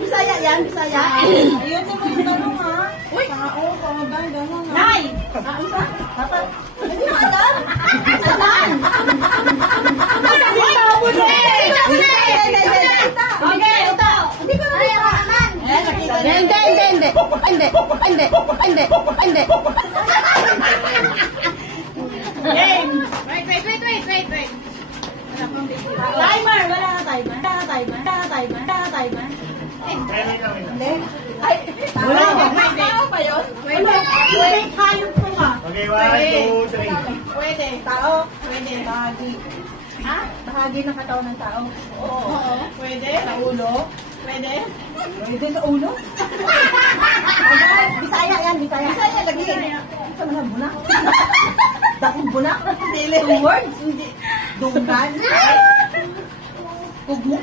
Bisaya yan, Bisaya. Ayun sa mga tanong ha. Uy! Tao, pangabay, gano'n ha. Nay! Dapat. Hindi na alam. Saan? Okay, ito. Hindi ko na naman. Hindi. Game. Wait. Timer. Wala na timer. Hindi. Ay, wala ba? Tao ba yun? Wait, hayop ko nga. Okay, 1, 2, 3. Pwede. Tao. Pwede. Bahagi. Ha? Bahagi ng katawan ng tao. Oo. Pwede. Sa ulo. Pwede. Pwede sa ulo? Bisaya yan, Bisaya. Bisaya lagi. Isa man ang bunak. Dakong bunak. Two words. Dunggan. Kugmo.